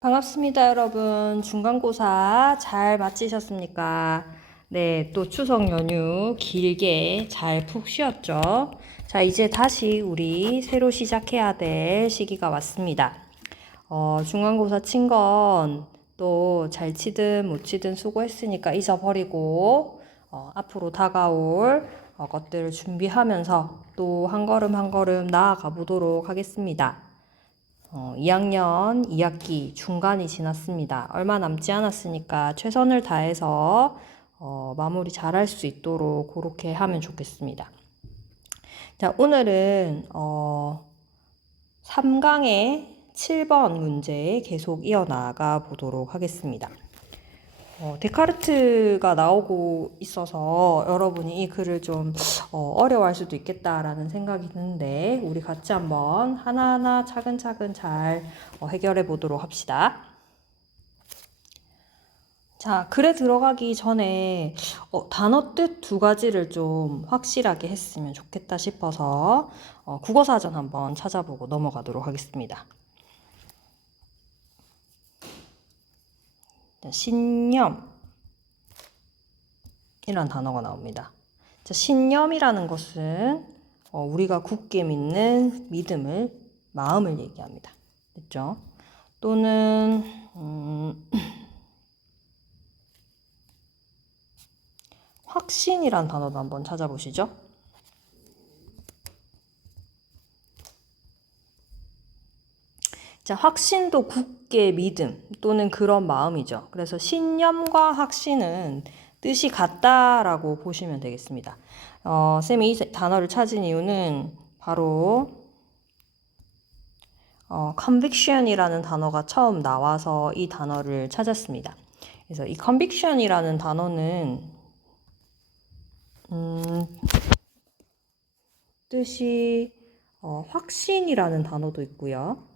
반갑습니다, 여러분. 중간고사 잘 마치셨습니까? 네, 또 추석 연휴 길게 잘 푹 쉬었죠? 자, 이제 다시 우리 새로 시작해야 될 시기가 왔습니다. 어, 중간고사 친 건 또 잘 치든 못 치든 수고했으니까 잊어버리고, 어, 앞으로 다가올 어, 것들을 준비하면서 또 한 걸음 한 걸음 나아가 보도록 하겠습니다. 어, 2학년 2학기 중간이 지났습니다. 얼마 남지 않았으니까 최선을 다해서 어, 마무리 잘할 수 있도록 그렇게 하면 좋겠습니다. 자, 오늘은 어, 3강의 7번 문제 계속 이어나가 보도록 하겠습니다. 어, 데카르트가 나오고 있어서 여러분이 이 글을 좀 어, 어려워할 수도 있겠다라는 생각이 드는데 우리 같이 한번 하나하나 차근차근 잘 어, 해결해 보도록 합시다. 자, 글에 들어가기 전에 어, 단어 뜻 두 가지를 좀 확실하게 했으면 좋겠다 싶어서 어, 국어사전 한번 찾아보고 넘어가도록 하겠습니다. 자, 신념 이란 단어가 나옵니다. 자, 신념이라는 것은 어, 우리가 굳게 믿는 믿음을 마음을 얘기합니다. 됐죠? 또는 음, 확신이란 단어도 한번 찾아보시죠. 자, 확신도 굳게 믿음 또는 그런 마음이죠. 그래서 신념과 확신은 뜻이 같다라고 보시면 되겠습니다. 어, 쌤이 이 단어를 찾은 이유는 바로 어, conviction이라는 단어가 처음 나와서 이 단어를 찾았습니다. 그래서 이 conviction이라는 단어는 음, 뜻이 어, 확신이라는 단어도 있고요.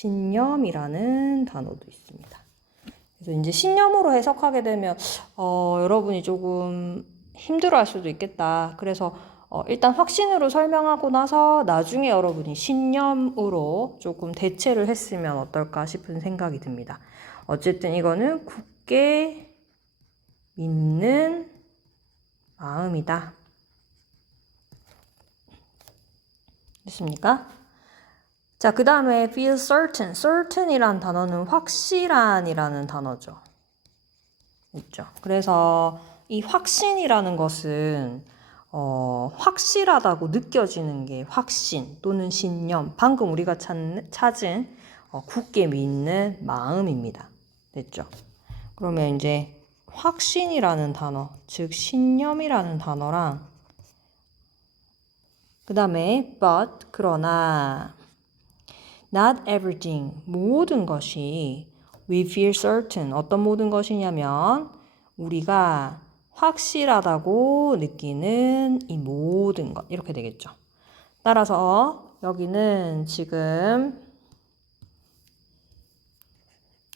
신념이라는 단어도 있습니다. 그래서 이제 신념으로 해석하게 되면 어, 여러분이 조금 힘들어할 수도 있겠다. 그래서 어, 일단 확신으로 설명하고 나서 나중에 여러분이 신념으로 조금 대체를 했으면 어떨까 싶은 생각이 듭니다. 어쨌든 이거는 굳게 믿는 마음이다. 됐습니까? 자, 그 다음에 feel certain. certain이란 단어는 확실한이라는 단어죠. 있죠. 그래서 이 확신이라는 것은 어, 확실하다고 느껴지는 게 확신 또는 신념, 방금 우리가 찾, 찾은 어, 굳게 믿는 마음입니다. 됐죠? 그러면 이제 확신이라는 단어, 즉 신념이라는 단어랑 그 다음에 but 그러나 not everything 모든 것이 we feel certain 어떤 모든 것이냐면 우리가 확실하다고 느끼는 이 모든 것 이렇게 되겠죠. 따라서 여기는 지금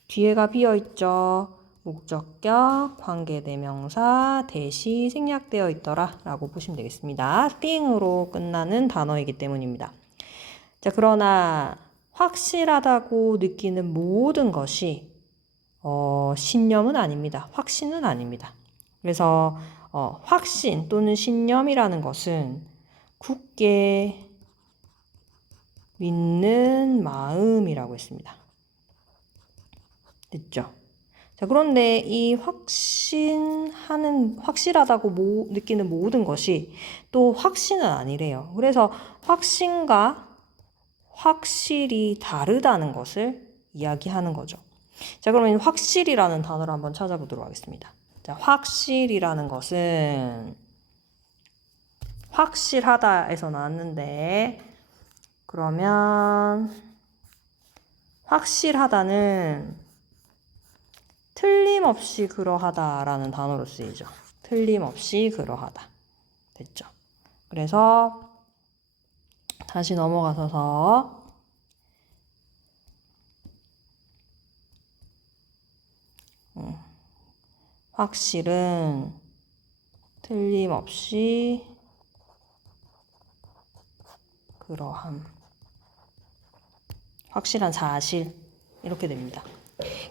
뒤에가 비어 있죠. 목적격, 관계대명사, 대시 생략되어 있더라 라고 보시면 되겠습니다. thing으로 끝나는 단어이기 때문입니다. 자, 그러나 확실하다고 느끼는 모든 것이 어, 신념은 아닙니다. 확신은 아닙니다. 그래서 어, 확신 또는 신념이라는 것은 굳게 믿는 마음이라고 했습니다. 됐죠? 자, 그런데 이 확신하는, 확실하다고 모, 느끼는 모든 것이 또 확신은 아니래요. 그래서 확신과 확실히 다르다는 것을 이야기하는 거죠. 자, 그러면 확실이라는 단어를 한번 찾아보도록 하겠습니다. 자, 확실이라는 것은 확실하다에서 나왔는데, 그러면 확실하다는 틀림없이 그러하다라는 단어로 쓰이죠. 틀림없이 그러하다. 됐죠? 그래서 다시 넘어가서서 음, 확실은 틀림없이 확실한 사실 이렇게 됩니다.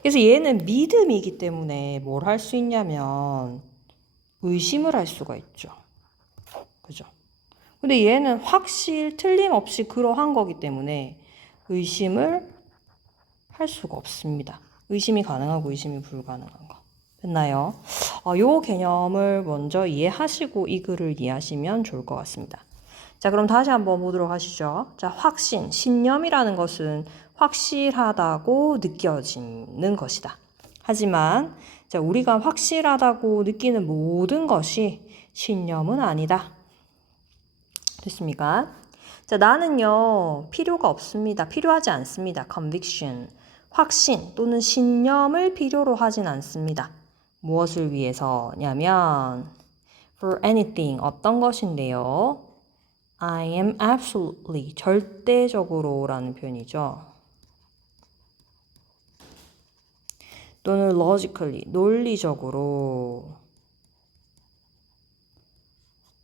그래서 얘는 믿음이기 때문에 뭘 할 수 있냐면 의심을 할 수가 있죠. 그죠? 근데 얘는 확실 틀림없이 그러한 거기 때문에 의심을 할 수가 없습니다. 의심이 가능하고 의심이 불가능한 거. 됐나요? 어, 요 개념을 먼저 이해하시고 이 글을 이해하시면 좋을 것 같습니다. 자, 그럼 다시 한번 보도록 하시죠. 자, 확신, 신념이라는 것은 확실하다고 느껴지는 것이다. 하지만 자, 우리가 확실하다고 느끼는 모든 것이 신념은 아니다. 됐습니까? 자, 나는요, 필요가 없습니다. 필요하지 않습니다. conviction. 확신 또는 신념을 필요로 하진 않습니다. 무엇을 위해서냐면, for anything, 어떤 것인데요. I am absolutely, 절대적으로 라는 표현이죠. 또는 logically, 논리적으로.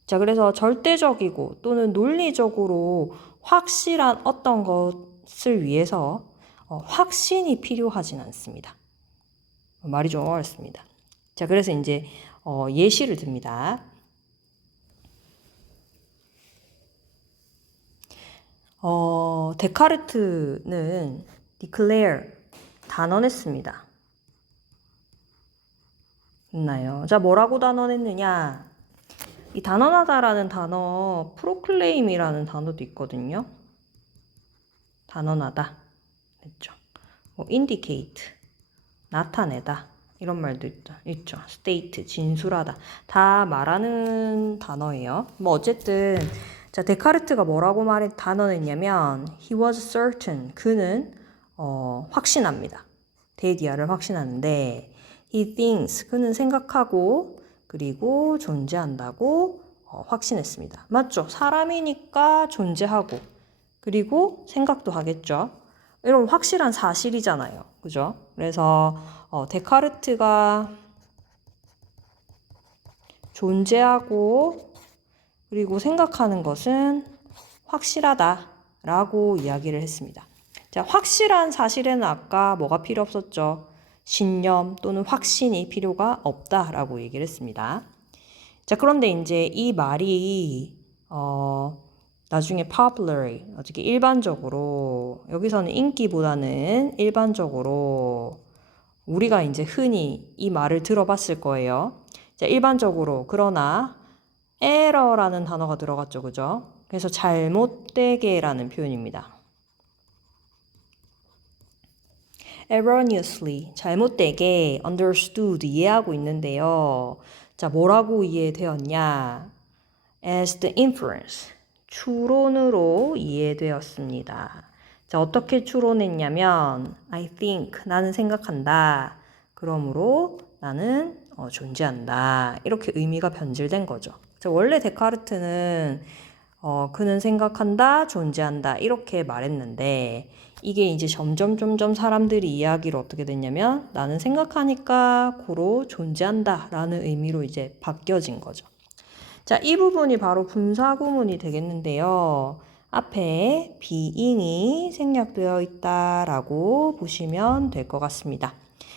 자, 그래서 절대적이고 또는 논리적으로 확실한 어떤 것을 위해서 어, 확신이 필요하진 않습니다. 말이 좀 어렵습니다. 자, 그래서 이제 어, 예시를 듭니다. 어, 데카르트는 declare 단언했습니다. 있나요? 자, 뭐라고 단언했느냐? 이 단언하다라는 단어, proclaim이라는 단어도 있거든요. 단언하다. 됐죠? 뭐 indicate, 나타내다. 이런 말도 있다, 있죠. state, 진술하다. 다 말하는 단어예요. 뭐 어쨌든 자 데카르트가 뭐라고 말해 단언했냐면 he was certain 그는 어, 확신합니다. 데디아를 확신하는데 he thinks 그는 생각하고 그리고 존재한다고 어, 확신했습니다. 맞죠? 사람이니까 존재하고 그리고 생각도 하겠죠. 이런 확실한 사실이잖아요. 그죠? 그래서 어, 데카르트가 존재하고 그리고 생각하는 것은 확실하다라고 이야기를 했습니다. 자, 확실한 사실에는 아까 뭐가 필요 없었죠? 신념 또는 확신이 필요가 없다라고 얘기를 했습니다. 자, 그런데 이제 이 말이 어, 나중에 popular, 어떻게 일반적으로 여기서는 인기보다는 일반적으로 우리가 이제 흔히 이 말을 들어봤을 거예요. 자, 일반적으로 그러나 error라는 단어가 들어갔죠, 그죠? 그래서 잘못되게라는 표현입니다. Erroneously 잘못되게 understood 이해하고 있는데요. 자, 뭐라고 이해되었냐? as the inference 추론으로 이해되었습니다. 자, 어떻게 추론했냐면 I think 나는 생각한다. 그러므로 나는 어, 존재한다. 이렇게 의미가 변질된 거죠. 자, 원래 데카르트는 어, 그는 생각한다, 존재한다 이렇게 말했는데 이게 이제 점점 점점 사람들이 이야기를 어떻게 됐냐면 나는 생각하니까 고로 존재한다 라는 의미로 이제 바뀌어진 거죠. 자, 이 부분이 바로 분사 구문이 되겠는데요. 앞에 being이 생략되어 있다라고 보시면 될 것 같습니다.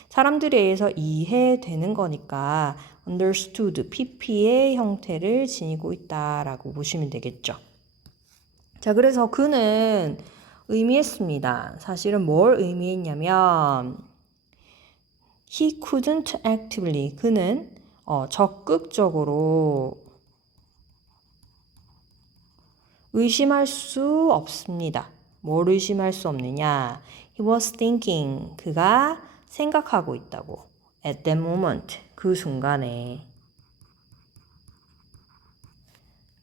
사람들에 의해서 이해되는 거니까 understood, pp의 형태를 지니고 있다라고 보시면 되겠죠. 자, 그래서 그는 의미했습니다. 사실은 뭘 의미했냐면 he couldn't actively 그는 어, 적극적으로 의심할 수 없습니다. 뭘 의심할 수 없느냐? He was thinking. 그가 생각하고 있다고. At that moment. 그 순간에.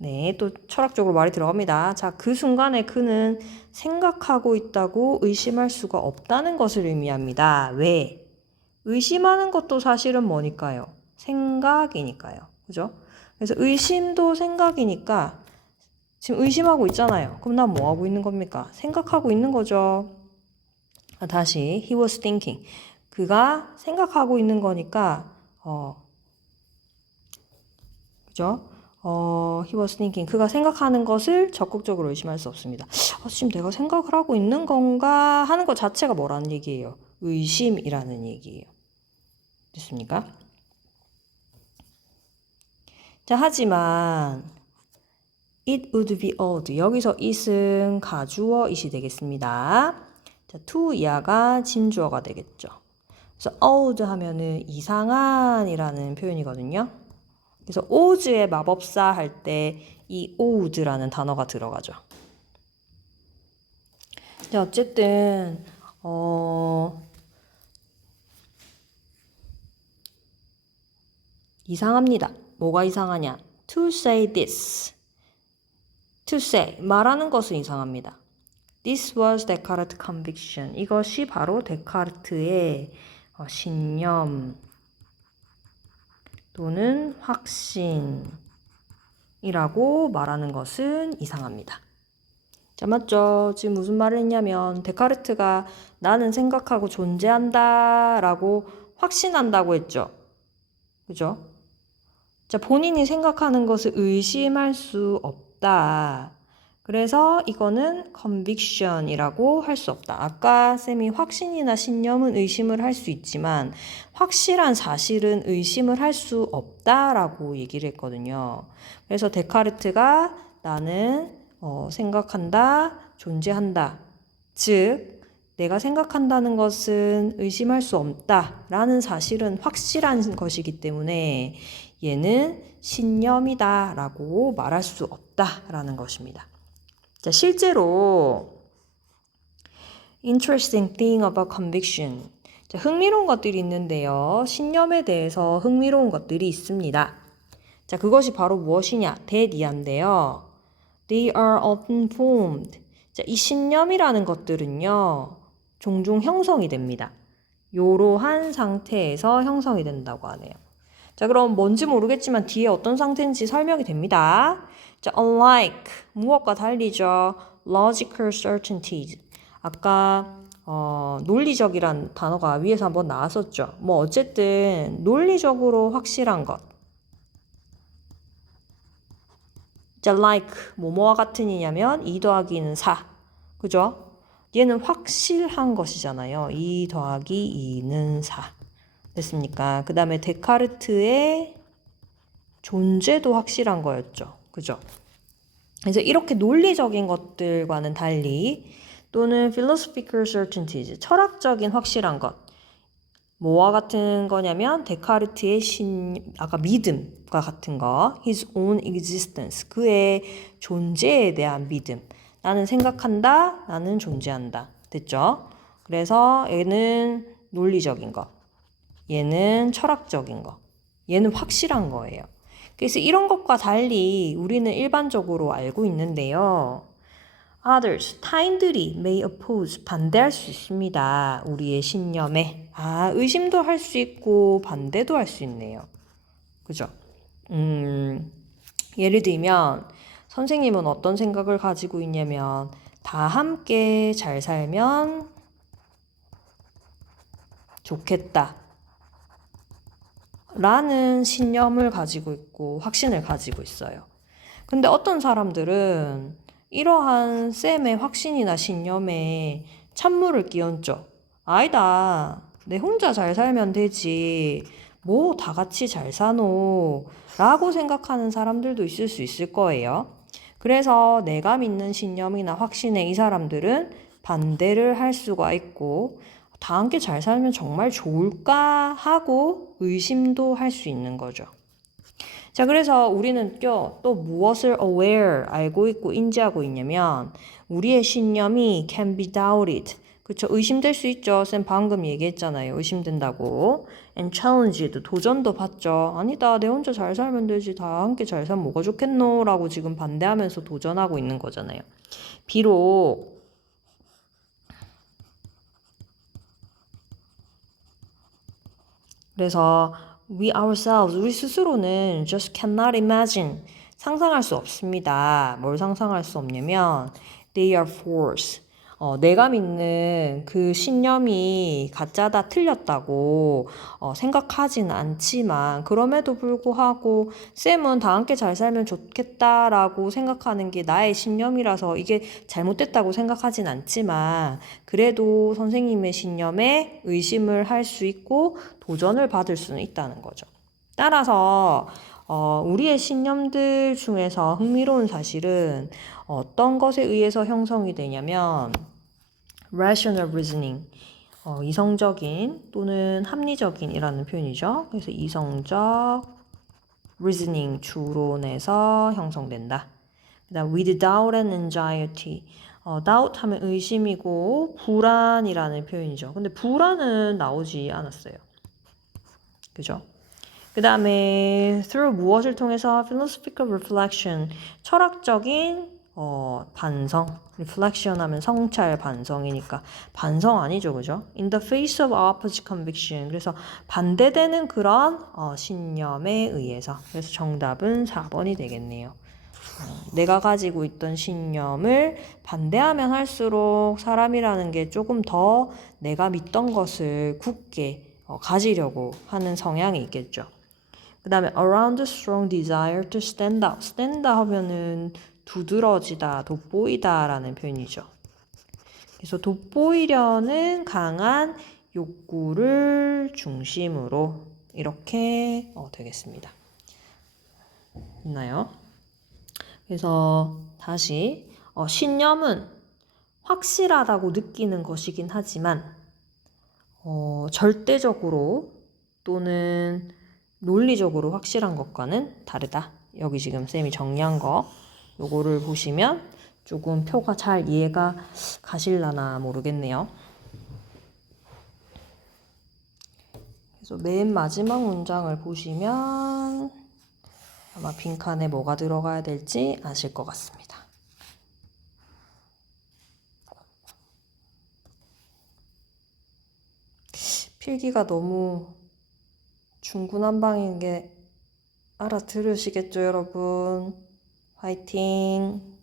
네, 또 철학적으로 말이 들어갑니다. 자, 그 순간에 그는 생각하고 있다고 의심할 수가 없다는 것을 의미합니다. 왜? 의심하는 것도 사실은 뭐니까요? 생각이니까요. 그죠? 그래서 의심도 생각이니까 지금 의심하고 있잖아요. 그럼 난 뭐 하고 있는 겁니까? 생각하고 있는 거죠. 아, 다시 he was thinking. 그가 생각하고 있는 거니까 어 그죠? 어, he was thinking. 그가 생각하는 것을 적극적으로 의심할 수 없습니다. 아, 지금 내가 생각을 하고 있는 건가 하는 것 자체가 뭐라는 얘기예요? 의심이라는 얘기예요. 됐습니까? 자, 하지만 it would be odd. 여기서 it은 가주어 it이 되겠습니다. 자, to 이하가 진주어가 되겠죠. 그래서 odd 하면은 이상한이라는 표현이거든요. 그래서 오즈의 마법사 할 때 이 오우드라는 단어가 들어가죠. 자, 어쨌든 어 이상합니다. 뭐가 이상하냐? To say this. To say 말하는 것은 이상합니다. This was Descartes' conviction. 이것이 바로 데카르트의 어, 신념 또는 확신이라고 말하는 것은 이상합니다. 자, 맞죠? 지금 무슨 말을 했냐면, 데카르트가 나는 생각하고 존재한다 라고 확신한다고 했죠. 그죠? 자, 본인이 생각하는 것을 의심할 수 없다. 그래서 이거는 conviction이라고 할 수 없다. 아까 쌤이 확신이나 신념은 의심을 할 수 있지만 확실한 사실은 의심을 할 수 없다라고 얘기를 했거든요. 그래서 데카르트가 나는 어, 생각한다, 존재한다. 즉, 내가 생각한다는 것은 의심할 수 없다라는 사실은 확실한 것이기 때문에 얘는 신념이다라고 말할 수 없다라는 것입니다. 자, 실제로 interesting thing about conviction. 자, 흥미로운 것들이 있는데요. 신념에 대해서 흥미로운 것들이 있습니다. 자, 그것이 바로 무엇이냐? 대니한데요. They are often formed. 자, 이 신념이라는 것들은요. 종종 형성이 됩니다. 이러한 상태에서 형성이 된다고 하네요. 자, 그럼 뭔지 모르겠지만 뒤에 어떤 상태인지 설명이 됩니다. 자, unlike 무엇과 달리죠. logical certainties. 아까 어, 논리적이란 단어가 위에서 한번 나왔었죠. 뭐 어쨌든 논리적으로 확실한 것. 자, like 뭐뭐와 같은이냐면 2 더하기 2는 4. 그죠? 얘는 확실한 것이잖아요. 2 더하기 2는 4. 됐습니까? 그 다음에 데카르트의 존재도 확실한 거였죠. 그죠? 그래서 이렇게 논리적인 것들과는 달리 또는 philosophical certainties, 철학적인 확실한 것. 뭐와 같은 거냐면 데카르트의 신 아까 믿음과 같은 거 his own existence 그의 존재에 대한 믿음 나는 생각한다 나는 존재한다 됐죠 그래서 얘는 논리적인 거 얘는 철학적인 거 얘는 확실한 거예요 그래서 이런 것과 달리 우리는 일반적으로 알고 있는데요 others, 타인들이 may oppose, 반대할 수 있습니다. 우리의 신념에. 아, 의심도 할 수 있고, 반대도 할 수 있네요. 그죠? 음, 예를 들면, 선생님은 어떤 생각을 가지고 있냐면, 다 함께 잘 살면 좋겠다. 라는 신념을 가지고 있고, 확신을 가지고 있어요. 근데 어떤 사람들은 이러한 쌤의 확신이나 신념에 찬물을 끼얹죠. 아니다. 내 혼자 잘 살면 되지. 뭐 다 같이 잘 사노. 라고 생각하는 사람들도 있을 수 있을 거예요. 그래서 내가 믿는 신념이나 확신에 이 사람들은 반대를 할 수가 있고, 다 함께 잘 살면 정말 좋을까 하고 의심도 할 수 있는 거죠. 자, 그래서 우리는 또 무엇을 aware, 알고 있고 인지하고 있냐면, 우리의 신념이 can be doubted. 그쵸? 의심될 수 있죠. 쌤 방금 얘기했잖아요. 의심된다고. and challenged. 도전도 받죠. 아니다. 내 혼자 잘 살면 되지. 다 함께 잘 살면 뭐가 좋겠노? 라고 지금 반대하면서 도전하고 있는 거잖아요. 비록 그래서 we ourselves, 우리 스스로는 just cannot imagine, 상상할 수 없습니다. 뭘 상상할 수 없냐면, they are force. 어, 내가 믿는 그 신념이 가짜다 틀렸다고 어, 생각하진 않지만 그럼에도 불구하고 쌤은 다 함께 잘 살면 좋겠다라고 생각하는 게 나의 신념이라서 이게 잘못됐다고 생각하진 않지만 그래도 선생님의 신념에 의심을 할 수 있고 도전을 받을 수는 있다는 거죠. 따라서 어, 우리의 신념들 중에서 흥미로운 사실은 어떤 것에 의해서 형성이 되냐면 rational reasoning 어, 이성적인 또는 합리적인이라는 표현이죠. 그래서 이성적 reasoning 추론에서 형성된다. 그다음 with doubt and anxiety 어, doubt 하면 의심이고 불안이라는 표현이죠. 근데 불안은 나오지 않았어요. 그죠? 그 다음에 through 무엇을 통해서? philosophical reflection. 철학적인 어, 반성. reflection 하면 성찰 반성이니까. 반성 아니죠 그죠? in the face of opposite conviction. 그래서 반대되는 그런 어, 신념에 의해서. 그래서 정답은 4번이 되겠네요. 어, 내가 가지고 있던 신념을 반대하면 할수록 사람이라는 게 조금 더 내가 믿던 것을 굳게 어, 가지려고 하는 성향이 있겠죠. 그 다음에 around strong desire to stand out. stand 하면은 두드러지다, 돋보이다 라는 표현이죠. 그래서 돋보이려는 강한 욕구를 중심으로 이렇게 어, 되겠습니다. 있나요? 그래서 다시 어, 신념은 확실하다고 느끼는 것이긴 하지만 어, 절대적으로 또는 논리적으로 확실한 것과는 다르다. 여기 지금 쌤이 정리한 거 요거를 보시면 조금 표가 잘 이해가 가실라나 모르겠네요. 그래서 맨 마지막 문장을 보시면 아마 빈칸에 뭐가 들어가야 될지 아실 것 같습니다. 필기가 너무 중구난방인 게 알아들으시겠죠, 여러분? 화이팅!